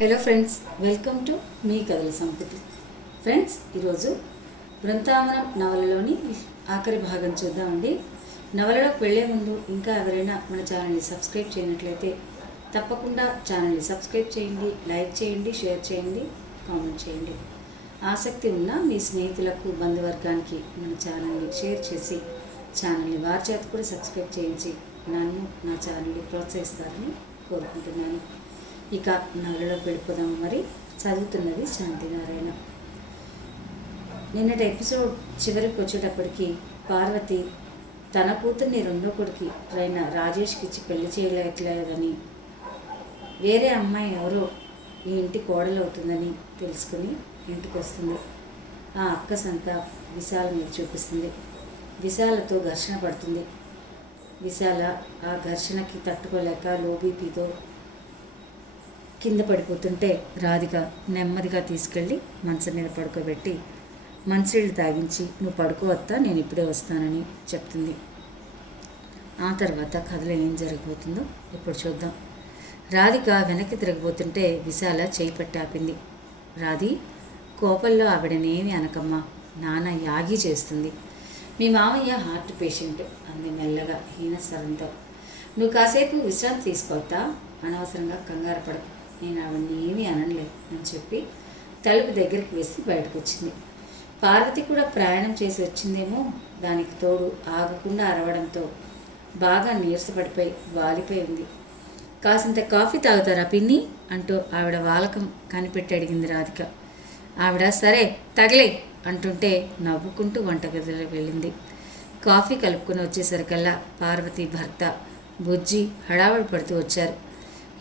Hello friends, welcome to me కథల సంపుటి. Friends, ఈరోజు బృందావనం నవలలోని ఆఖరి భాగం చూద్దామండి. నవలలోకి వెళ్లే ముందు ఇంకా ఎవరైనా మన ఛానల్ని సబ్స్క్రైబ్ చేయనట్లయితే తప్పకుండా ఛానల్ని సబ్స్క్రైబ్ చేయండి, లైక్ చేయండి, షేర్ చేయండి, కామెంట్ చేయండి. ఆసక్తి ఉన్న మీ స్నేహితులకు, బంధువర్గానికి మన ఛానల్ని షేర్ చేసి ఛానల్ని వారి చేత కూడా సబ్స్క్రైబ్ చేయించి నన్ను, నా ఛానల్ని ప్రోత్సహిస్తారని కోరుకుంటున్నాను. ఇక నవలలోకి వెళ్ళిపోదాము. మరి చదువుతున్నది శాంతినారాయణ. నిన్నటి ఎపిసోడ్ చివరికి వచ్చేటప్పటికి పార్వతి తన కూతుర్ని రెండో కొడుకి అయిన రాజేష్కి ఇచ్చి పెళ్లి చేయలేట్లేదని, వేరే అమ్మాయి ఎవరో ఈ ఇంటి కోడలవుతుందని తెలుసుకుని ఇంటికి వస్తుంది. ఆ అక్క సంత విశాల మీద చూపిస్తుంది. విశాలతో ఘర్షణ పడుతుంది. విశాల ఆ ఘర్షణకి తట్టుకోలేక లోబీపీతో కింద పడిపోతుంటే రాధిక నెమ్మదిగా తీసుకెళ్ళి మంచం మీద పడుకోబెట్టి మంచినీళ్ళు తాగించి, నువ్వు పడుకోవద్దా, నేను ఇప్పుడే వస్తానని చెప్తుంది. ఆ తర్వాత కథలో ఏం జరగబోతుందో ఇప్పుడు చూద్దాం. రాధిక వెనక్కి తిరగబోతుంటే విశాల చేయి పట్టి ఆపింది. రాధి, కోపంలో ఆవిడనేమి అనకమ్మా, నాన్న యాగి చేస్తుంది. మీ మామయ్య హార్ట్ పేషెంట్ అంది మెల్లగా హీనస్వరంతో. నువ్వు కాసేపు విశ్రాంతి తీసుకోవద్దా, అనవసరంగా కంగారు పడకు, నేను ఆవిడ్ని ఏమీ అనలేదు అని చెప్పి తలుపు దగ్గరికి వేసి బయటకు వచ్చింది. పార్వతి కూడా ప్రయాణం చేసి వచ్చిందేమో, దానికి తోడు ఆగకుండా అరవడంతో బాగా నీరసపడిపోయి వాలిపోయి ఉంది. కాసింత కాఫీ తాగుతారా పిన్ని అంటూ ఆవిడ వాలకం కనిపెట్టి అడిగింది రాధిక. ఆవిడ సరే తగలే అంటుంటే నవ్వుకుంటూ వంటగదిలో వెళ్ళింది. కాఫీ కలుపుకొని వచ్చేసరికల్లా పార్వతి భర్త బుజ్జి హడావుడి పడుతూ వచ్చారు.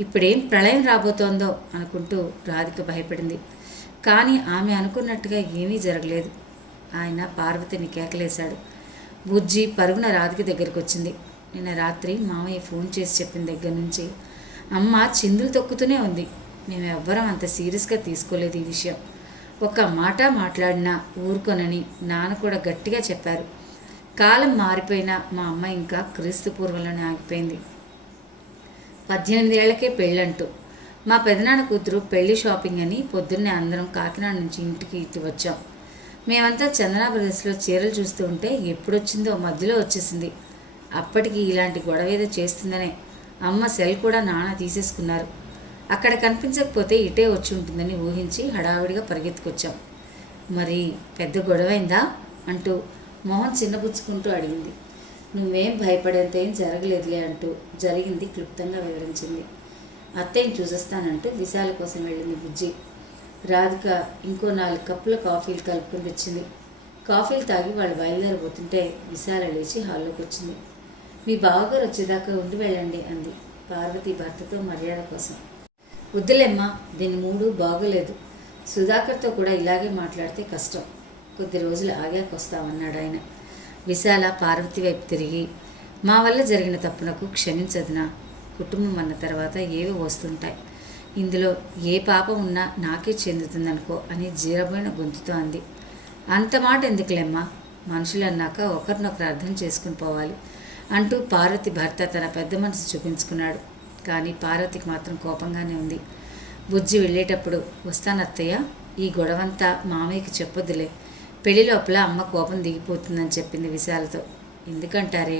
ఇప్పుడేం ప్రళయం రాబోతోందో అనుకుంటూ రాధిక భయపడింది. కానీ ఆమె అనుకున్నట్టుగా ఏమీ జరగలేదు. ఆయన పార్వతిని కేకలేశాడు. బుజ్జి పరుగున రాధిక దగ్గరికి వచ్చింది. నిన్న రాత్రి మామయ్య ఫోన్ చేసి చెప్పిన దగ్గర నుంచి అమ్మ చిందులు తొక్కుతూనే ఉంది. మేము ఎవ్వరం అంత సీరియస్గా తీసుకోలేదు ఈ విషయం. ఒక్క మాట మాట్లాడినా ఊరుకొనని నాన్న కూడా గట్టిగా చెప్పారు. కాలం మారిపోయినా మా అమ్మ ఇంకా క్రీస్తు పూర్వంలోనే ఆగిపోయింది. 18 ఏళ్లకే పెళ్ళంటూ మా పెదనాన్న కూతురు పెళ్లి షాపింగ్ అని పొద్దున్నే అందరం కాకినాడ నుంచి ఇంటికి ఇటు వచ్చాం. మేమంతా చందనా బ్రదర్స్లో చీరలు చూస్తూ ఉంటే ఎప్పుడొచ్చిందో మధ్యలో వచ్చేసింది. అప్పటికి ఇలాంటి గొడవ ఏదో చేస్తుందనే అమ్మ సెల్ కూడా నాన్న తీసేసుకున్నారు. అక్కడ కనిపించకపోతే ఇటే వచ్చి ఉంటుందని ఊహించి హడావిడిగా పరిగెత్తుకొచ్చాం. మరి పెద్ద గొడవైందా అంటూ మోహన్ చిన్నపుచ్చుకుంటూ అడిగింది. నువ్వేం భయపడేంత ఏం జరగలేదులే అంటూ జరిగింది క్లుప్తంగా వివరించింది. అత్తయ్యని చూసేస్తానంటూ విశాల కోసం వెళ్ళింది బుజ్జి. రాధిక ఇంకో 4 కప్పుల కాఫీలు కలుపుకొని తెచ్చింది. కాఫీలు తాగి వాళ్ళు బయలుదేరబోతుంటే విశాల లేచి హాల్లోకి వచ్చింది. మీ బావగారు వచ్చేదాకా ఉండి వెళ్ళండి అంది పార్వతి భర్తతో మర్యాద కోసం. వద్దులేమ్మా, దీని మూడు బాగోలేదు. సుధాకర్తో కూడా ఇలాగే మాట్లాడితే కష్టం. కొద్ది రోజులు ఆగాక వస్తామన్నాడు ఆయన. విశాల పార్వతి వైపు తిరిగి, మా వల్ల జరిగిన తప్పునకు క్షమించదునా, కుటుంబం అన్న తర్వాత ఏవో వస్తుంటాయి, ఇందులో ఏ పాపం ఉన్నా నాకే చెందుతుందనుకో అని జీరబోయిన గొంతుతో అంది. అంత మాట ఎందుకులేమ్మా, మనుషులు అన్నాక ఒకరినొకరు అర్థం చేసుకుని పోవాలి అంటూ పార్వతి భర్త తన పెద్ద మనసు చూపించుకున్నాడు. కానీ పార్వతికి మాత్రం కోపంగానే ఉంది. బుజ్జి వెళ్ళేటప్పుడు, వస్తానత్తయ్య, ఈ గొడవంతా మామయ్యకి చెప్పొద్దులే, పెళ్లి లోపల అమ్మ కోపం దిగిపోతుందని చెప్పింది విశాలతో. ఎందుకంటారే,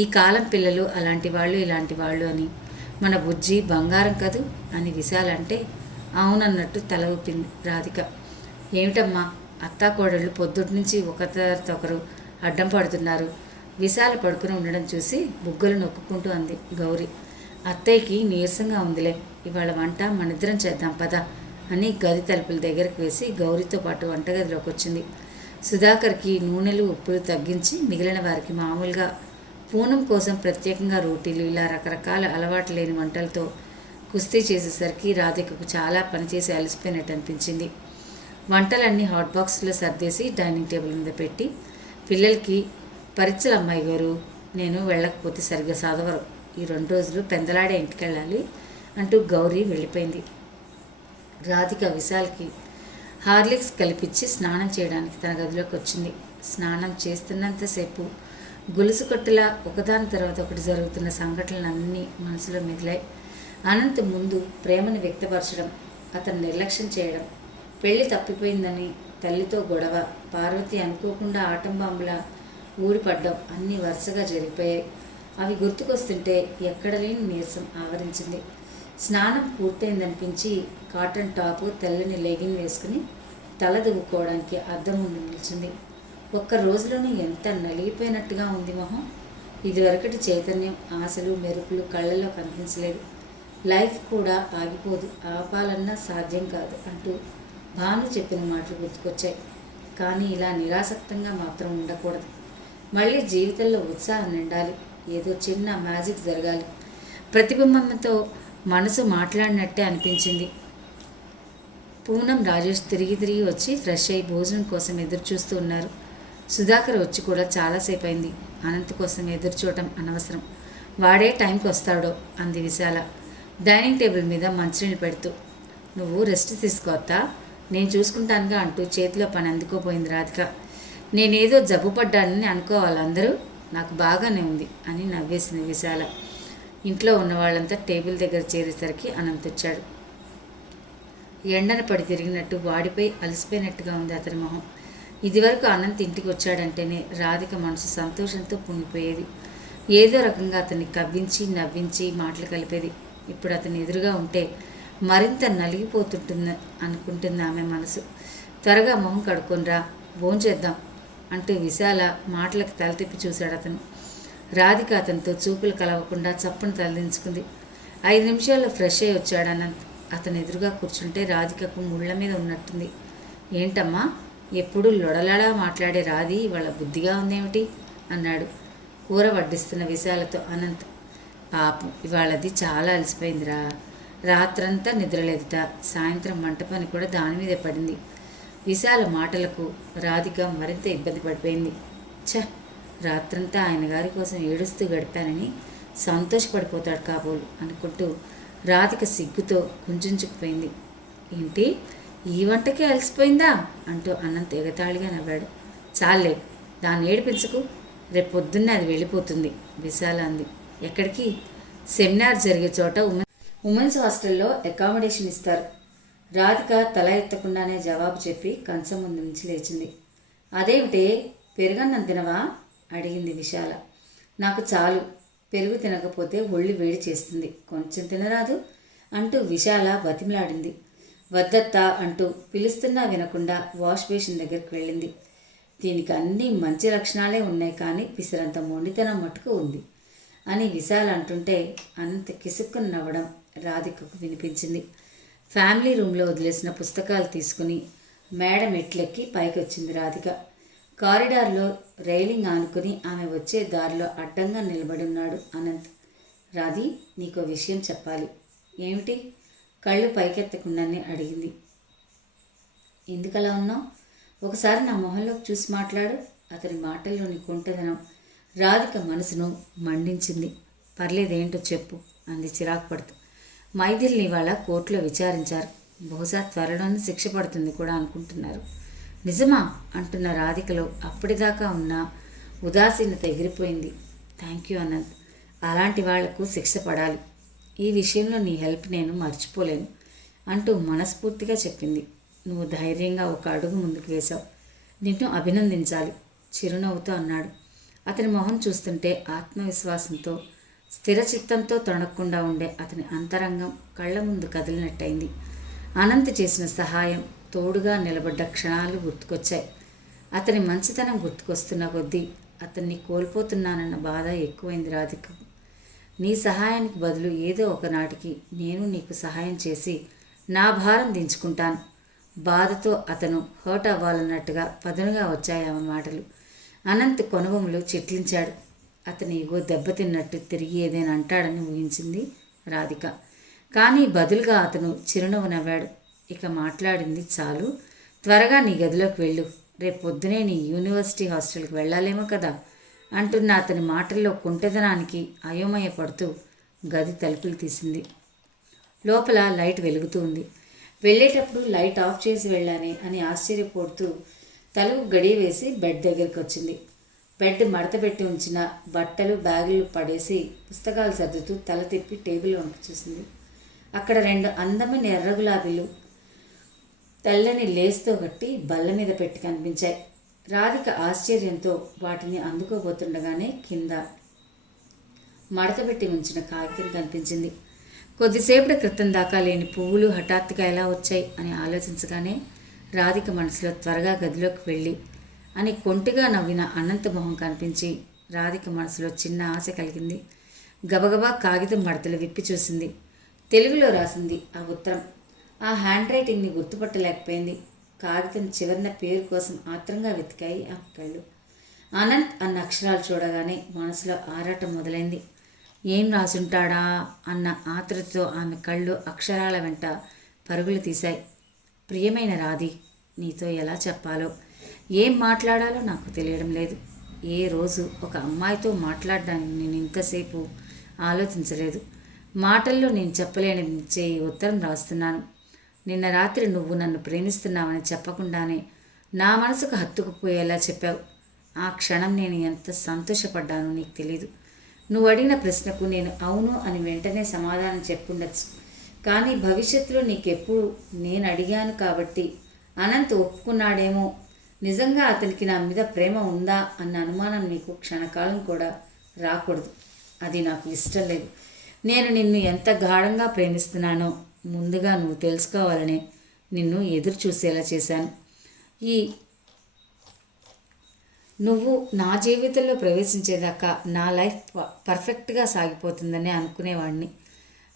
ఈ కాలం పిల్లలు అలాంటి వాళ్ళు ఇలాంటి వాళ్ళు అని. మన బుజ్జి బంగారం కదూ అని విశాల అంటే అవునన్నట్టు తల ఊపింది రాధిక. ఏమిటమ్మా, అత్తాకోడళ్ళు పొద్దుటి నుంచి ఒకరితొకరు అడ్డం పడుతున్నారు. విశాల పడుకుని ఉండడం చూసి బుగ్గలు నొక్కుంటూ అంది గౌరీ. అత్తయ్యకి నీరసంగా ఉందిలే, ఇవాళ వంట మనిద్దరం చేద్దాం పదా అని గది తలుపుల దగ్గరికి వేసి గౌరీతో పాటు వంటగదిలోకి వచ్చింది. సుధాకర్కి నూనెలు ఉప్పులు తగ్గించి మిగిలిన వారికి మామూలుగా పూనం కోసం ప్రత్యేకంగా రోటీలు ఇలా రకరకాల అలవాటు లేని వంటలతో కుస్తీ చేసేసరికి రాధికకు చాలా పనిచేసి అలసిపోయినట్టు అనిపించింది. వంటలన్నీ హాట్ బాక్స్లో సర్దేసి డైనింగ్ టేబుల్ మీద పెట్టి, పిల్లలకి పరీక్షలు అమ్మాయి గారు, నేను వెళ్ళకపోతే సరిగ్గా చదవరు, ఈ 2 రోజులు పెందలాడే ఇంటికి వెళ్ళాలి అంటూ గౌరీ వెళ్ళిపోయింది. రాధిక విశాల్కి హార్లిక్స్ కలిపించి స్నానం చేయడానికి తన గదిలోకి వచ్చింది. స్నానం చేస్తున్నంతసేపు గొలుసు కట్టులా ఒకదాని తర్వాత ఒకటి జరుగుతున్న సంఘటనలన్నీ మనసులో మిగిలాయి. అనంత్ ముందు ప్రేమను వ్యక్తపరచడం, అతను నిర్లక్ష్యం చేయడం, పెళ్లి తప్పిపోయిందని తల్లితో గొడవ, పార్వతి అనుకోకుండా ఆటం బాంబులా ఊడిపడ్డం అన్నీ వరుసగా జరిగిపోయాయి. అవి గుర్తుకొస్తుంటే ఎక్కడ లేని నీరసం ఆవరించింది. స్నానం పూర్తయిందనిపించి కాటన్ టాపు, తెల్లని లెగిన్ వేసుకుని తల దువ్వుకోవడానికి అద్దం ముందు నిల్చుంది. ఒక్క రోజులోనే ఎంత నలిగిపోయినట్టుగా ఉంది మొహం. ఇదివరకటి చైతన్యం, ఆశలు, మెరుపులు కళ్ళల్లో కనిపించలేదు. లైఫ్ కూడా ఆగిపోదు, ఆపాలన్నా సాధ్యం కాదు అంటూ భాను చెప్పిన మాటలు గుర్తుకొచ్చాయి. కానీ ఇలా నిరాసక్తంగా మాత్రం ఉండకూడదు. మళ్ళీ జీవితంలో ఉత్సాహం నిండాలి. ఏదో చిన్న మ్యాజిక్ జరగాలి. ప్రతిబింబంతో మనసు మాట్లాడినట్టే అనిపించింది. పూనం, రాజేష్ తిరిగి వచ్చి ఫ్రెష్ అయ్యి భోజనం కోసం ఎదురు చూస్తూ ఉన్నారు. సుధాకర్ వచ్చి కూడా చాలాసేపు అయింది. అనంత్ కోసం ఎదురు చూడటం అనవసరం, వాడే టైంకి వస్తాడో అంది విశాల డైనింగ్ టేబుల్ మీద మంచినీళ్ళు పెడుతూ. నువ్వు రెస్ట్ తీసుకోవద్దా, నేను చూసుకుంటానుగా అంటూ చేతిలో పని అందుకోపోయింది రాధిక. నేనేదో జబ్బు పడ్డానని అనుకోవాలి అందరూ, నాకు బాగానే ఉంది అని నవ్వేసింది విశాల. ఇంట్లో ఉన్న వాళ్ళంతా టేబుల్ దగ్గర చేరేసరికి అనంత్ వచ్చాడు. ఎండన పడి తిరిగినట్టు వాడిపోయి అలసిపోయినట్టుగా ఉంది అతని మొహం. ఇదివరకు అనంత్ ఇంటికి వచ్చాడంటేనే రాధిక మనసు సంతోషంతో పొంగిపోయేది. ఏదో రకంగా అతన్ని కవ్వించి నవ్వించి మాటలు కలిపేది. ఇప్పుడు అతని ఎదురుగా ఉంటే మరింత నలిగిపోతుంటుంది అనుకుంటుంది ఆమె మనసు. త్వరగా మొహం కడుక్కొనిరా, భోంచేద్దాం అంటూ విశాల మాటలకు తల తిప్పి చూశాడు అతను. రాధిక అతనితో చూపులు కలవకుండా చప్పున తలదించుకుంది. 5 నిమిషాల్లో ఫ్రెష్ అయ్యి వచ్చాడు అనంత్. అతను ఎదురుగా కూర్చుంటే రాధికకు ముళ్ళ మీద ఉన్నట్టుంది. ఏంటమ్మా, ఎప్పుడు లొడలడా మాట్లాడే రాధి వాళ్ళ బుద్ధిగా ఉందేమిటి అన్నాడు కూర వడ్డిస్తున్న విశాలతో అనంత్. పాపం ఇవాళది చాలా అలసిపోయిందిరా, రాత్రంతా నిద్రలేదుట, సాయంత్రం వంట పని కూడా దాని మీదే పడింది. విశాల మాటలకు రాధిక మరింత ఇబ్బంది పడిపోయింది. రాత్రంతా ఆయన గారి కోసం ఏడుస్తూ గడిపానని సంతోషపడిపోతాడు కాబోలు అనుకుంటూ రాధిక సిగ్గుతో కుంచుకుపోయింది. ఏంటి, ఈ వంటకే అలసిపోయిందా అంటూ అనంత్ ఎగతాళిగా నవ్వాడు. చాలే, దాన్ని ఏడిపించకు, రేపు పొద్దున్నే అది వెళ్ళిపోతుంది విశాల అంది. ఎక్కడికి? సెమినార్ జరిగే చోట ఉమెన్స్ హాస్టల్లో అకామిడేషన్ ఇస్తారు. రాధిక తల ఎత్తకుండానే జవాబు చెప్పి కంచం ముందు నుంచి లేచింది. అదేమిటే, పెరుగన్నం తినవా అడిగింది విశాల. నాకు చాలు, పెరుగు తినకపోతే ఒళ్ళు వేడి చేస్తుంది, కొంచెం తినరాదు అంటూ విశాల బతిమలాడింది. వద్దత్తా అంటూ పిలుస్తున్నా వినకుండా వాష్ బేసిన్ దగ్గరికి వెళ్ళింది. దీనికి అన్ని మంచి లక్షణాలే ఉన్నాయి, కానీ పిసరంత మొండితనం మట్టుకు ఉంది అని విశాల అంటుంటే అనంత కిసుక్కుని నవ్వడం రాధికకు వినిపించింది. ఫ్యామిలీ రూమ్లో వదిలేసిన పుస్తకాలు తీసుకుని మేడ మెట్లెక్కి పైకి వచ్చింది రాధిక. కారిడార్లో రైలింగ్ ఆనుకుని ఆమె వచ్చే దారిలో అడ్డంగా నిలబడి ఉన్నాడు అనంత్. రాధి, నీకో విషయం చెప్పాలి. ఏమిటి? కళ్ళు పైకెత్తకుండానే అడిగింది. ఎందుకలా ఉన్నావు? ఒకసారి నా మొహంలోకి చూసి మాట్లాడు. అతని మాటల్లోని కుంటదనం రాధిక మనసును మండించింది. పర్లేదేంటో చెప్పు అంది చిరాకు పడుతూ. మైథిల్ని ఇవాళ కోర్టులో విచారించారు. బహుశా త్వరలోనే శిక్ష పడుతుంది కూడా అనుకుంటున్నారు. నిజమా అంటున్న రాధికలో అప్పటిదాకా ఉన్న ఉదాసీనత ఎగిరిపోయింది. థ్యాంక్ యూ అనంత్, అలాంటి వాళ్లకు శిక్ష పడాలి. ఈ విషయంలో నీ హెల్ప్ నేను మర్చిపోలేను అంటూ మనస్ఫూర్తిగా చెప్పింది. నువ్వు ధైర్యంగా ఒక అడుగు ముందుకు వేశావు, నిన్ను అభినందించాలి చిరునవ్వుతో అన్నాడు. అతని మొహం చూస్తుంటే ఆత్మవిశ్వాసంతో స్థిరచిత్తంతో తొణక్కుండా ఉండే అతని అంతరంగం కళ్ళ ముందు కదిలినట్టయింది. అనంత్ చేసిన సహాయం, తోడుగా నిలబడ్డ క్షణాలు గుర్తుకొచ్చాయి. అతని మంచితనం గుర్తుకొస్తున్న కొద్దీ అతన్ని కోల్పోతున్నానన్న బాధ ఎక్కువైంది రాధికకు. నీ సహాయానికి బదులు ఏదో ఒకనాటికి నేను నీకు సహాయం చేసి నా భారం దించుకుంటాను. బాధతో అతను హర్ట్ అవ్వాలన్నట్టుగా పదునుగా వచ్చాయి ఆమె మాటలు. అనంత్ కొనుగోములు చిట్లించాడు. అతని ఇగో దెబ్బతిన్నట్టు తిరిగి ఏదైనా అంటాడని ఊహించింది రాధిక. కానీ బదులుగా అతను చిరునవ్వు నవ్వాడు. ఇక మాట్లాడింది చాలు, త్వరగా నీ గదిలోకి వెళ్ళు, రేపు పొద్దునే నీ యూనివర్సిటీ హాస్టల్కి వెళ్ళాలేమో కదా అంటున్న అతని మాటల్లో కుంటెదనానికి అయోమయపడుతూ గది తలుపులు తీసింది. లోపల లైట్ వెలుగుతూ ఉంది. వెళ్ళేటప్పుడు లైట్ ఆఫ్ చేసి వెళ్ళానే అని ఆశ్చర్యపోతూ తలుపు గడియ వేసి బెడ్ దగ్గరికి వచ్చింది. బెడ్ మడతపెట్టి ఉంచిన బట్టలు బ్యాగులు పడేసి పుస్తకాలు సర్దుతూ తల తిప్పి టేబుల్ వంక చూసింది. అక్కడ 2 అందమైన ఎర్ర గులాబీలు తెల్లని లేస్తో కట్టి బల్ల మీద పెట్టి కనిపించాయి. రాధిక ఆశ్చర్యంతో వాటిని అందుకోబోతుండగానే కింద మడతపెట్టి ఉంచిన కాగితం కనిపించింది. కొద్దిసేపటి క్రితం దాకా లేని పువ్వులు హఠాత్తుగా ఎలా వచ్చాయి అని ఆలోచించగానే రాధిక మనసులో త్వరగా గదిలోకి వెళ్ళి అని కొంటిగా నవ్విన అనంత మొహం కనిపించి రాధిక మనసులో చిన్న ఆశ కలిగింది. గబగబా కాగితం మడతలు విప్పి చూసింది. తెలుగులో రాసింది ఆ ఉత్తరం. ఆ హ్యాండ్ రైటింగ్ని గుర్తుపట్టలేకపోయింది. కాగితం చివరిన పేరు కోసం ఆత్రంగా వెతికాయి ఆ కళ్ళు. అనంత్ అన్న అక్షరాలు చూడగానే మనసులో ఆరాటం మొదలైంది. ఏం రాసుంటాడా అన్న ఆతృతతో ఆమె కళ్ళు అక్షరాల వెంట పరుగులు తీశాయి. ప్రియమైన రాధి, నీతో ఎలా చెప్పాలో, ఏం మాట్లాడాలో నాకు తెలియడం లేదు. ఏ రోజు ఒక అమ్మాయితో మాట్లాడడానికి నేను ఇంతసేపు ఆలోచించలేదు. మాటల్లో నేను చెప్పలేనిచ్చే ఈ ఉత్తరం రాస్తున్నాను. నిన్న రాత్రి నువ్వు నన్ను ప్రేమిస్తున్నావని చెప్పకుండానే నా మనసుకు హత్తుకుపోయేలా చెప్పావు. ఆ క్షణం నేను ఎంత సంతోషపడ్డానో నీకు తెలీదు. నువ్వు అడిగిన ప్రశ్నకు నేను అవును అని వెంటనే సమాధానం చెప్పుండొచ్చు. కానీ భవిష్యత్తులో నీకెప్పుడు నేను అడిగాను కాబట్టి అనంత్ ఒప్పుకున్నాడేమో, నిజంగా అతనికి నా మీద ప్రేమ ఉందా అన్న అనుమానం నీకు క్షణకాలం కూడా రాకూడదు. అది నాకు ఇష్టం లేదు. నేను నిన్ను ఎంత గాఢంగా ప్రేమిస్తున్నానో ముందుగా నువ్వు తెలుసుకోవాలనే నిన్ను ఎదురు చూసేలా చేశాను. నువ్వు నా జీవితంలో ప్రవేశించేదాకా నా లైఫ్ పర్ఫెక్ట్గా సాగిపోతుందని అనుకునేవాడిని.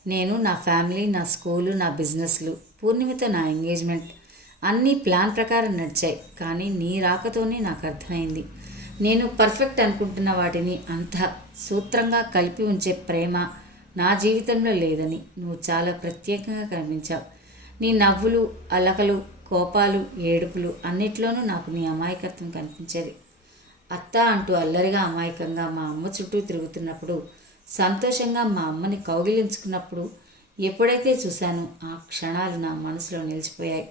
నేను, నా ఫ్యామిలీ, నా స్కూలు, నా బిజినెస్లు, పూర్ణిమతో నా ఎంగేజ్మెంట్ అన్నీ ప్లాన్ ప్రకారం నడిచాయి. కానీ నీ రాకతోనే నాకు అర్థమైంది, నేను పర్ఫెక్ట్ అనుకుంటున్న వాటిని అంత సూత్రంగా కలిపి ఉంచే ప్రేమ నా జీవితంలో లేదని. నువ్వు చాలా ప్రత్యేకంగా కనిపించావు. నీ నవ్వులు, అలకలు, కోపాలు, ఏడుపులు అన్నిట్లోనూ నాకు నీ అమాయకత్వం కనిపించేది. అత్త అంటూ అల్లరిగా అమాయకంగా మా అమ్మ చుట్టూ తిరుగుతున్నప్పుడు, సంతోషంగా మా అమ్మని కౌగిలించుకున్నప్పుడు ఎప్పుడైతే చూశానో ఆ క్షణాలు నా మనసులో నిలిచిపోయాయి.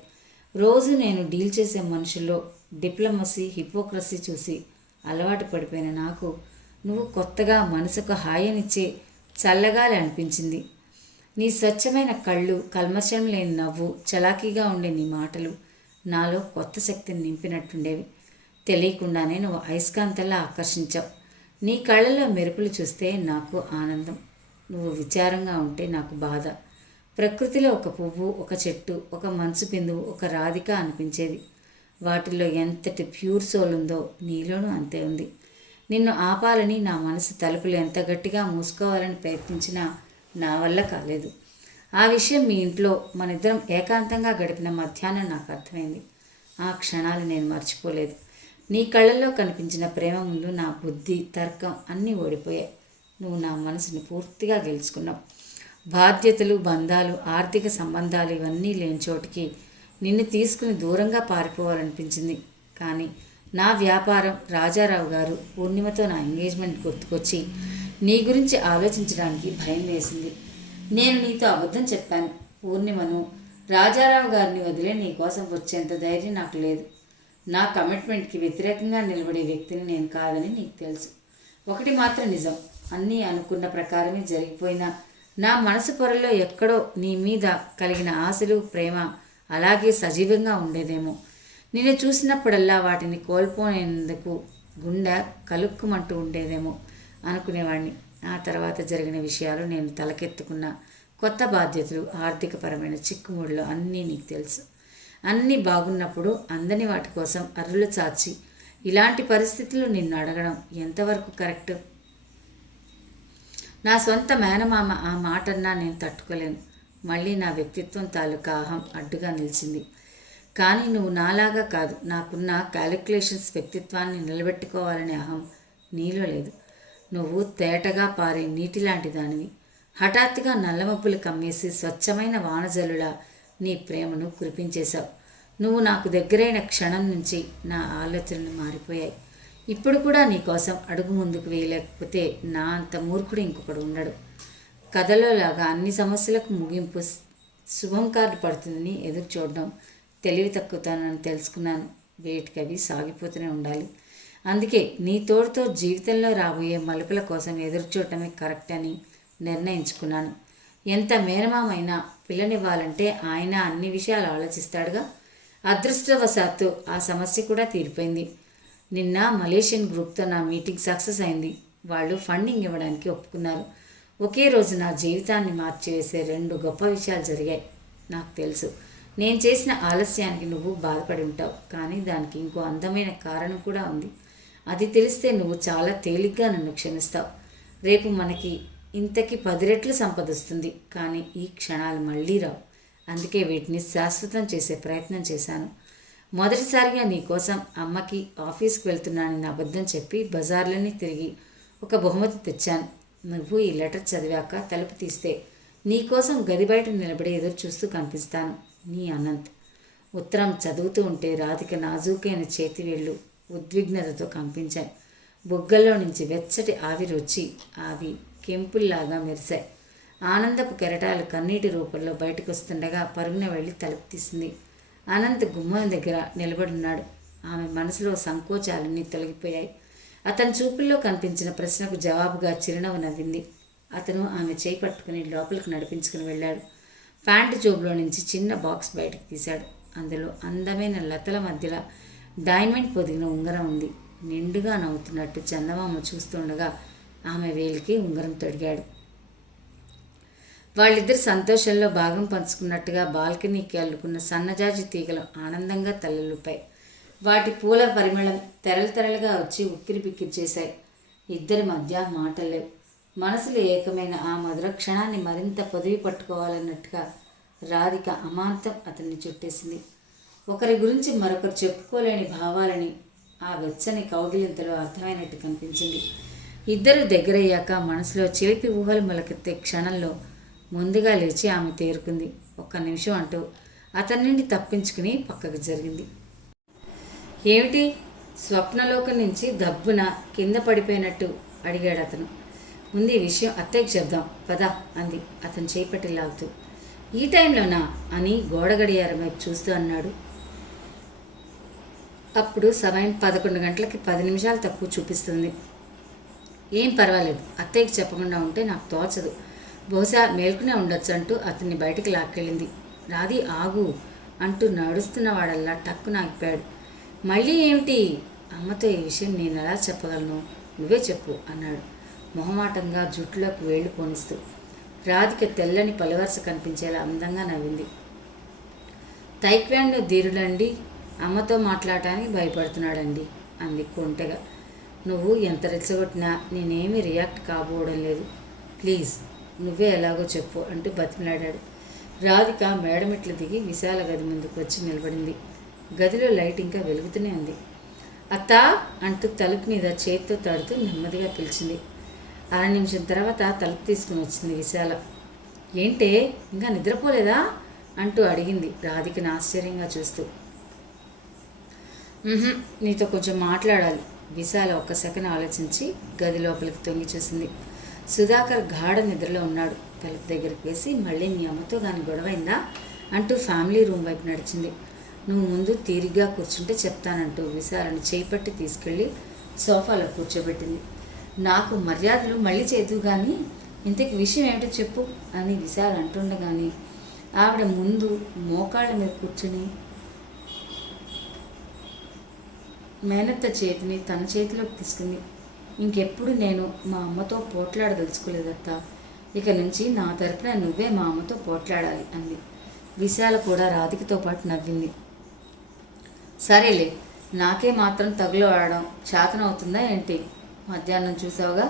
రోజు నేను డీల్ చేసే మనుషుల్లో డిప్లొమసీ, హిపోక్రసీ చూసి అలవాటు పడిపోయిన నాకు నువ్వు కొత్తగా మనసుకు హాయినిచ్చే చల్లగాలి అనిపించింది. నీ స్వచ్ఛమైన కళ్ళు, కల్మషం లేని నవ్వు, చలాకీగా ఉండే నీ మాటలు నాలో కొత్త శక్తిని నింపినట్టుండేవి. తెలియకుండానే నువ్వు అయస్కాంతల్లా ఆకర్షించావు. నీ కళ్ళల్లో మెరుపులు చూస్తే నాకు ఆనందం, నువ్వు విచారంగా ఉంటే నాకు బాధ. ప్రకృతిలో ఒక పువ్వు, ఒక చెట్టు, ఒక మంచు బిందువు, ఒక రాధిక అనిపించేది. వాటిల్లో ఎంతటి ప్యూర్ సోల్ ఉందో నీలోనూ అంతే ఉంది. నిన్ను ఆపాలని నా మనసు తలుపులు ఎంత గట్టిగా మూసుకోవాలని ప్రయత్నించినా నా వల్ల కాలేదు. ఆ విషయం మీ ఇంట్లో మనిద్దరం ఏకాంతంగా గడిపిన మధ్యాహ్నం నాకు అర్థమైంది. ఆ క్షణాలు నేను మర్చిపోలేదు. నీ కళ్ళల్లో కనిపించిన ప్రేమ ముందు నా బుద్ధి, తర్కం అన్నీ ఓడిపోయాయి. నువ్వు నా మనసుని పూర్తిగా గెలుచుకున్నావు. బాధ్యతలు, బంధాలు, ఆర్థిక సంబంధాలు ఇవన్నీ లేని చోటికి నిన్ను తీసుకుని దూరంగా పారిపోవాలనిపించింది. కానీ నా వ్యాపారం, రాజారావు గారు, పూర్ణిమతో నా ఎంగేజ్మెంట్ గుర్తుకొచ్చి నీ గురించి ఆలోచించడానికి భయం వేసింది. నేను నీతో అబద్ధం చెప్పాను. పూర్ణిమను, రాజారావు గారిని వదిలే నీ కోసం వచ్చేంత ధైర్యం నాకు లేదు. నా కమిట్మెంట్కి వ్యతిరేకంగా నిలబడే వ్యక్తిని నేను కాదని నీకు తెలుసు. ఒకటి మాత్రం నిజం, అన్నీ అనుకున్న ప్రకారమే జరిగిపోయినా నా మనసు పొరల్లో ఎక్కడో నీ మీద కలిగిన ఆశలు, ప్రేమ అలాగే సజీవంగా ఉండేదేమో. నిన్ను చూసినప్పుడల్లా వాటిని కోల్పోయేందుకు గుండె కలుక్కుమంటూ ఉండేదేమో అనుకునేవాడిని. ఆ తర్వాత జరిగిన విషయాలు, నేను తలకెత్తుకున్న కొత్త బాధ్యతలు, ఆర్థికపరమైన చిక్కుముళ్ళు అన్నీ నీకు తెలుసు. అన్నీ బాగున్నప్పుడు అందని వాటి కోసం అర్రులు చాచి ఇలాంటి పరిస్థితుల్లో నిన్ను అడగడం ఎంతవరకు కరెక్ట్? నా సొంత మేనమామ ఆ మాటన్నా నేను తట్టుకోలేను. మళ్ళీ నా వ్యక్తిత్వం తాలూకా అహం అడ్డుగా నిలిచింది. కానీ నువ్వు నాలాగా కాదు. నాకున్న క్యాలిక్యులేషన్స్ వ్యక్తిత్వాన్ని నిలబెట్టుకోవాలనే అహం నీలో లేదు. నువ్వు తేటగా పారే నీటి లాంటి దానివి. హఠాత్తుగా నల్లమబ్బులు కమ్మేసి స్వచ్ఛమైన వానజల్లులా నీ ప్రేమను కురిపించేశావు. నువ్వు నాకు దగ్గరైన క్షణం నుంచి నా ఆలోచనలు మారిపోయాయి. ఇప్పుడు కూడా నీకోసం అడుగు ముందుకు వేయలేకపోతే నా అంత మూర్ఖుడు ఇంకొకడు ఉండడు. కథలోలాగా అన్ని సమస్యలకు ముగింపు శుభం కార్డు పడుతుందని ఎదురు చూడడం తెలివి తక్కువతానని తెలుసుకున్నాను. వేటికవి సాగిపోతూనే ఉండాలి. అందుకే నీ తోడుతో జీవితంలో రాబోయే మలుపుల కోసం ఎదురు చూడటమే కరెక్ట్ అని నిర్ణయించుకున్నాను. ఎంత మేనమామైనా పిల్లనివ్వాలంటే ఆయన అన్ని విషయాలు ఆలోచిస్తాడుగా. అదృష్టవశాత్తు ఆ సమస్య కూడా తీరిపోయింది. నిన్న మలేషియన్ గ్రూప్తో నా మీటింగ్ సక్సెస్ అయింది. వాళ్ళు ఫండింగ్ ఇవ్వడానికి ఒప్పుకున్నారు. ఒకే రోజు నా జీవితాన్ని మార్చివేసే 2 గొప్ప విషయాలు జరిగాయి. నాకు తెలుసు నేను చేసిన ఆలస్యానికి నువ్వు బాధపడి ఉంటావు, కానీ దానికి ఇంకో అందమైన కారణం కూడా ఉంది. అది తెలిస్తే నువ్వు చాలా తేలిగ్గా నన్ను క్షమిస్తావు. రేపు మనకి ఇంతకి 10 రెట్లు సంపద వస్తుంది, కానీ ఈ క్షణాలు మళ్ళీ రావు. అందుకే వీటిని శాశ్వతం చేసే ప్రయత్నం చేశాను. మొదటిసారిగా నీకోసం అమ్మకి ఆఫీస్కి వెళ్తున్నానని అబద్ధం చెప్పి బజార్లన్నీ తిరిగి ఒక బహుమతి తెచ్చాను. నువ్వు ఈ లెటర్ చదివాక తలుపు తీస్తే నీకోసం గది బయట నిలబడి ఎదురు చూస్తూ కనిపిస్తాను. నీ అనంత్. ఉత్తరం చదువుతూ ఉంటే రాధిక నాజూకైన చేతివేళ్ళు ఉద్విగ్నతతో కంపించాయి. బొగ్గల్లో నుంచి వెచ్చటి ఆవిరి వచ్చి అవి కెంపుల్లాగా మెరిశాయి. ఆనందపు కెరటాలు కన్నీటి రూపంలో బయటకు వస్తుండగా పరుగున వెళ్ళి తలుపు తీసింది. అనంత్ గుమ్మం దగ్గర నిలబడున్నాడు. ఆమె మనసులో సంకోచాలన్నీ తొలగిపోయాయి. అతని చూపుల్లో కనిపించిన ప్రశ్నకు జవాబుగా చిరునవ్వు నవ్వింది. అతను ఆమె చేయి పట్టుకుని లోపలికి నడిపించుకుని వెళ్ళాడు. ప్యాంటు జోబులో నుంచి చిన్న బాక్స్ బయటకు తీశాడు. అందులో అందమైన లతల మధ్యలో డైమండ్ పొదిగిన ఉంగరం ఉంది. నిండుగా నవ్వుతున్నట్టు చందమామ చూస్తుండగా ఆమె వేలికి ఉంగరం తొడిగాడు. వాళ్ళిద్దరు సంతోషంలో భాగం పంచుకున్నట్టుగా బాల్కనీకి అల్లుకున్న సన్నజాజి తీగలు ఆనందంగా తలలుపాయి. వాటి పూల పరిమళం తెరలు తెరలుగా వచ్చి ఉక్కిరి బిక్కిరి చేశాయి. ఇద్దరి మధ్య మాటలేవు. మనసులు ఏకమైన ఆ మధుర క్షణాన్ని మరింత పొదివి పట్టుకోవాలన్నట్టుగా రాధిక అమాంతం అతన్ని చుట్టేసింది. ఒకరి గురించి మరొకరు చెప్పుకోలేని భావాలని ఆ వెచ్చని కౌగిలింతలో అర్థమైనట్టు కనిపించింది. ఇద్దరు దగ్గరయ్యాక మనసులో చిలిపి ఊహలు మొలకెత్తే క్షణంలో ముందుగా లేచి ఆమె తేరుకుంది. 1 నిమిషం అంటూ అతని నుండి తప్పించుకుని పక్కకు జరిగింది. ఏమిటి? స్వప్నలోకం నుంచి దబ్బున కింద పడిపోయినట్టు అడిగాడు అతను. ముందు ఈ విషయం అత్తయ్యకి చెప్దాం పదా అంది అతను చేపట్టి లాగుతూ. ఈ టైంలోనా అని గోడ గడియారం వైపు చూస్తూ అన్నాడు. అప్పుడు సమయం 11 గంటలకి 10 నిమిషాలు తక్కువ చూపిస్తుంది. ఏం పర్వాలేదు, అత్తయ్యకి చెప్పకుండా ఉంటే నాకు తోచదు. బహుశా మేల్కొనే ఉండొచ్చు అంటూ అతన్ని బయటికి లాక్కెళ్ళింది. రాధి ఆగు అంటూ నడుస్తున్న వాడల్లా టక్కున ఆగిపోయాడు. మళ్ళీ ఏమిటి? అమ్మతో ఈ విషయం నేను ఎలా చెప్పగలను? నువ్వే చెప్పు అన్నాడు మొహమాటంగా జుట్టులోకి వేళ్లు పోనిస్తూ. రాధిక తెల్లని పలువరస కనిపించేలా అందంగా నవ్వింది. తైక్వాండో ధీరుడండి, అమ్మతో మాట్లాడటానికి భయపడుతున్నాడండి అంది కొంటెగా. నువ్వు ఎంత రెచ్చగొట్టినా నేనేమీ రియాక్ట్ కాబోవడం లేదు. ప్లీజ్ నువ్వే ఎలాగో చెప్పు అంటూ బతిమలాడాడు. రాధిక మేడమెట్లు దిగి విశాల గది ముందుకు వచ్చి నిలబడింది. గదిలో లైట్ ఇంకా వెలుగుతూనే ఉంది. అత్తా అంటూ తలుపు మీద చేతితో తాడుతూ నెమ్మదిగా పిలిచింది. 1/2 నిమిషం తర్వాత తలుపు తీసుకుని వచ్చింది విశాల. ఏంటే ఇంకా నిద్రపోలేదా అంటూ అడిగింది రాధికను ఆశ్చర్యంగా చూస్తూ. నీతో కొంచెం మాట్లాడాలి. విశాల 1 సెకండ్ ఆలోచించి గది లోపలికి తొంగి చూసింది. సుధాకర్ గాఢ నిద్రలో ఉన్నాడు. తలుపు దగ్గరికి వేసి మళ్ళీ మీ అమ్మతో కానీ గొడవైందా అంటూ ఫ్యామిలీ రూమ్ వైపు నడిచింది. నువ్వు ముందు తీరిగ్గా కూర్చుంటే చెప్తానంటూ విశాలను చేపట్టి తీసుకెళ్ళి సోఫాలో కూర్చోబెట్టింది. నాకు మర్యాదలు మళ్ళీ చేద్దు కానీ ఇంతకి విషయం ఏమిటో చెప్పు అని విశాల్ అంటుండగాని ఆవిడ ముందు మోకాళ్ళ మీద కూర్చుని మేనత్త చేతిని తన చేతిలోకి తీసుకుంది. ఇంకెప్పుడు నేను మా అమ్మతో పోట్లాడదలుచుకోలేదత్తా. ఇక నుంచి నా తరపున నువ్వే మా అమ్మతో పోట్లాడాలి అంది. విశాల కూడా రాధికతో పాటు నవ్వింది. సరేలే, నాకే మాత్రం తగులు ఆడడం చేతనవుతుందా ఏంటి? మధ్యాహ్నం చూసావుగా,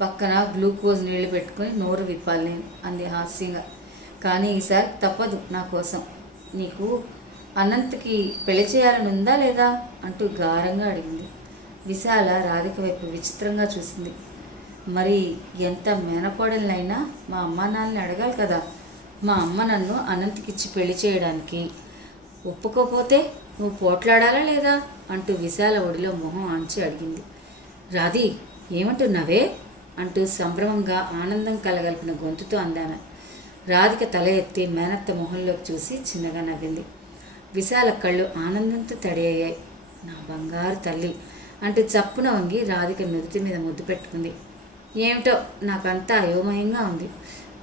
పక్కన గ్లూకోజ్ నీళ్లు పెట్టుకుని నోరు విప్పాలి నేను అంది హాస్యంగా. కానీ ఈసారి తప్పదు నా కోసం. నీకు అనంత్కి పెళ్లి చేయాలని ఉందా లేదా అంటూ గారంగా అడిగింది. విశాల రాధిక వైపు విచిత్రంగా చూసింది. మరి ఎంత మేనకోడలైనా మా అమ్మ నాన్నని అడగాలి కదా. మా అమ్మ నన్ను అనంత్కిచ్చి పెళ్లి చేయడానికి ఒప్పుకోపోతే నువ్వు పోట్లాడాలా లేదా అంటూ విశాల ఒడిలో మొహం ఆంచి అడిగింది. రాధి ఏమంటున్నావే అంటూ సంభ్రమంగా ఆనందం కలగలిపిన గొంతుతో అందామె. రాధిక తల ఎత్తి మేనత్త మొహంలోకి చూసి చిన్నగా నవ్వింది. విశాల కళ్ళు ఆనందంతో తడి అయ్యాయి. నా బంగారు తల్లి అంటూ చప్పున వంగి రాధిక నుదుటి మీద ముద్దు పెట్టుకుంది. ఏమిటో నాకంతా అయోమయంగా ఉంది.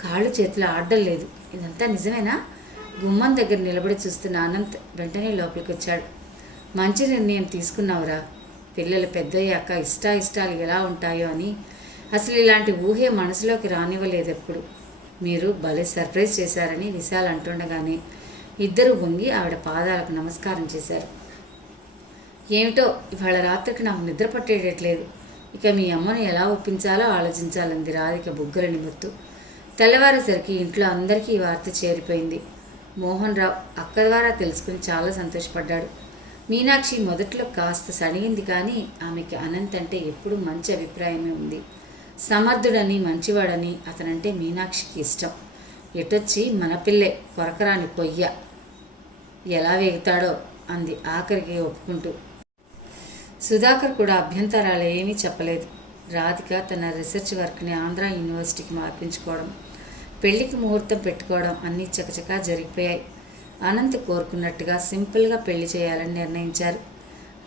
కాళ్ళు చేతులు ఆడడం లేదు. ఇదంతా నిజమేనా గుమ్మం దగ్గర నిలబడి చూస్తున్న అనంత్ వెంటనే లోపలికి వచ్చాడు. మంచి నిర్ణయం తీసుకున్నావురా. పిల్లలు పెద్దయ్యాక ఇష్టాలు ఎలా ఉంటాయో అని అసలు ఇలాంటి ఊహే మనసులోకి రానివ్వలేదు ఎప్పుడు. మీరు భలే సర్ప్రైజ్ చేశారని విశాల్ అంటుండగానే ఇద్దరు వంగి ఆవిడ పాదాలకు నమస్కారం చేశారు. ఏమిటో ఇవాళ రాత్రికి నాకు నిద్ర పట్టేటట్లేదు. ఇక మీ అమ్మను ఎలా ఒప్పించాలో ఆలోచించాలంది రాధిక బుగ్గల నిమురుతూ. తెల్లవారేసరికి ఇంట్లో అందరికీ ఈ వార్త చేరిపోయింది. మోహన్ రావు అక్క ద్వారా తెలుసుకుని చాలా సంతోషపడ్డాడు. మీనాక్షి మొదట్లో కాస్త సణిగింది, కానీ ఆమెకి అనంత్ అంటే ఎప్పుడూ మంచి అభిప్రాయమే ఉంది. సమర్థుడని మంచివాడని అతనంటే మీనాక్షికి ఇష్టం. ఎటొచ్చి మన పిల్లే కొరకరాని కొయ్య, ఎలా వేగుతాడో అంది ఆఖరికి ఒప్పుకుంటూ. సుధాకర్ కూడా అభ్యంతరాలు ఏమీ చెప్పలేదు. రాధిక తన రీసెర్చ్ వర్క్ని ఆంధ్ర యూనివర్సిటీకి మార్పించుకోవడం, పెళ్లికి ముహూర్తం పెట్టుకోవడం అన్నీ చకచకా జరిగిపోయాయి. అనంత్ కోరుకున్నట్టుగా సింపుల్గా పెళ్లి చేయాలని నిర్ణయించారు.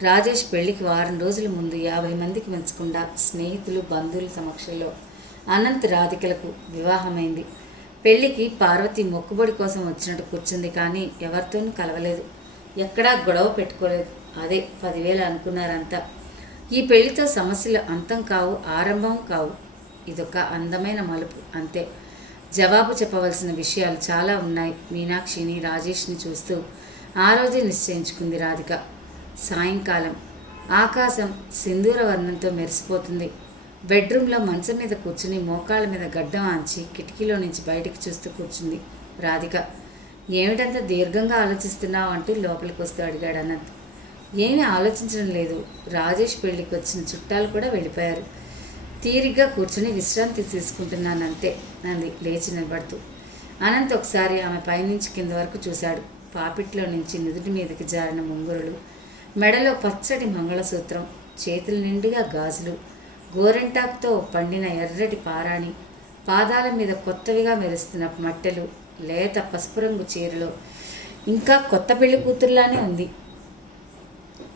రాజేష్ పెళ్లికి వారం రోజుల ముందు 50 మందికి మెచ్చకుండా స్నేహితులు బంధువుల సమక్షంలో అనంత్ రాధికలకు వివాహమైంది. పెళ్లికి పార్వతి మొక్కుబడి కోసం వచ్చినట్టు కూర్చుంది, కానీ ఎవరితోనూ కలవలేదు, ఎక్కడా గొడవ పెట్టుకోలేదు. అదే 10,000 అనుకున్నారంతా. ఈ పెళ్లితో సమస్యలు అంతం కావు, ఆరంభం కావు. ఇదొక అందమైన మలుపు అంతే. జవాబు చెప్పవలసిన విషయాలు చాలా ఉన్నాయి. మీనాక్షిని రాజేష్ని చూస్తూ ఆ రోజే నిశ్చయించుకుంది రాధిక. సాయంకాలం ఆకాశం సింధూర వర్ణంతో మెరిసిపోతుంది. బెడ్రూమ్లో మంచం మీద కూర్చుని మోకాళ్ళ మీద గడ్డం ఆంచి కిటికీలో నుంచి బయటికి చూస్తూ కూర్చుంది రాధిక. ఏమిటంత దీర్ఘంగా ఆలోచిస్తున్నావు అంటూ లోపలికి వస్తూ అడిగాడు అనంత్. ఏమీ ఆలోచించడం లేదు. రాజేష్ పెళ్లికి వచ్చిన చుట్టాలు కూడా వెళ్ళిపోయారు. తీరిగ్గా కూర్చుని విశ్రాంతి తీసుకుంటున్నానంతే అంది లేచి నిలబడుతూ. అనంత్ ఒకసారి ఆమె పైనుంచి కింద వరకు చూశాడు. పాపిట్లో నుంచి నుదుటి మీదకి జారిన ముంగురులు, మెడలో పచ్చటి మంగళసూత్రం, చేతుల నిండుగా గాజులు, గోరెంటాకుతో పండిన ఎర్రటి పారాణి, పాదాల మీద కొత్తవిగా మెరుస్తున్న మట్టెలు, లేత పసుపు రంగు చీరలో ఇంకా కొత్త పెళ్లి కూతురులానే ఉంది.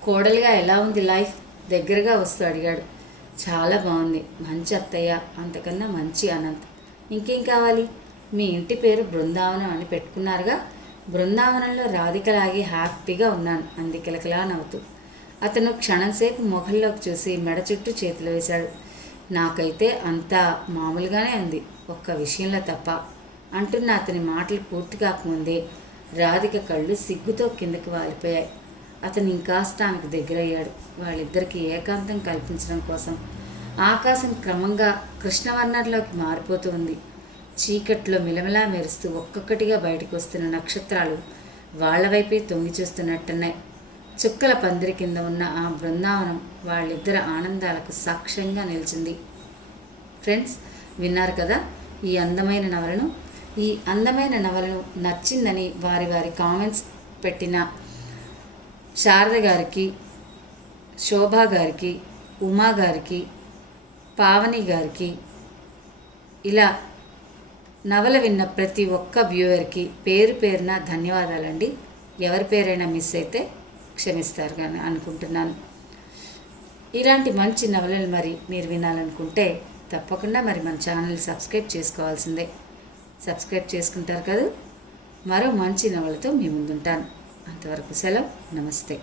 కోడలిగా ఎలా ఉంది లైఫ్? దగ్గరగా వస్తూ అడిగాడు. చాలా బాగుంది, మంచి అత్తయ్య, అంతకన్నా మంచి అనంత్. ఇంకేం కావాలి? మీ ఇంటి పేరు బృందావనం అని పెట్టుకున్నారుగా. బృందావనంలో రాధికలాగి హ్యాపీగా ఉన్నాను అంది కిలకిలా నవ్వుతూ. అతను క్షణంసేపు మొహల్లోకి చూసి మెడ చుట్టూ చేతులు వేశాడు. నాకైతే అంతా మామూలుగానే ఉంది, ఒక్క విషయంలో తప్ప అంటున్న అతని మాటలు పూర్తి కాకముందే రాధిక కళ్ళు సిగ్గుతో కిందకి వాలిపోయాయి. అతను ఇంకాస్త ఆమెకు దగ్గరయ్యాడు. వాళ్ళిద్దరికీ ఏకాంతం కల్పించడం కోసం ఆకాశం క్రమంగా కృష్ణవర్ణంలోకి మారిపోతూ ఉంది. చీకట్లో మిలమిలా మెరుస్తూ ఒక్కొక్కటిగా బయటకు వస్తున్న నక్షత్రాలు వాళ్ల వైపే తొంగి చూస్తున్నట్టున్నాయి. చుక్కల పందిరి కింద ఉన్న ఆ బృందావనం వాళ్ళిద్దరి ఆనందాలకు సాక్ష్యంగా నిలిచింది. ఫ్రెండ్స్, విన్నారు కదా ఈ అందమైన నవలను నచ్చిందని వారి కామెంట్స్ పెట్టిన శారద గారికి, శోభా గారికి, ఉమా గారికి, పావని గారికి, ఇలా నవల విన్న ప్రతి ఒక్క వ్యూవర్కి పేరు పేరున ధన్యవాదాలండి. ఎవరి పేరైనా మిస్ అయితే క్షమిస్తారు కానీ అనుకుంటున్నాను. ఇలాంటి మంచి నవలలు మరి మీరు వినాలనుకుంటే తప్పకుండా మరి మన ఛానల్ సబ్స్క్రైబ్ చేసుకోవాల్సిందే. సబ్స్క్రైబ్ చేసుకుంటారు కదా. మరో మంచి నవలతో మీ ముందుంటాను. అంతవరకు సెలవు. నమస్తే.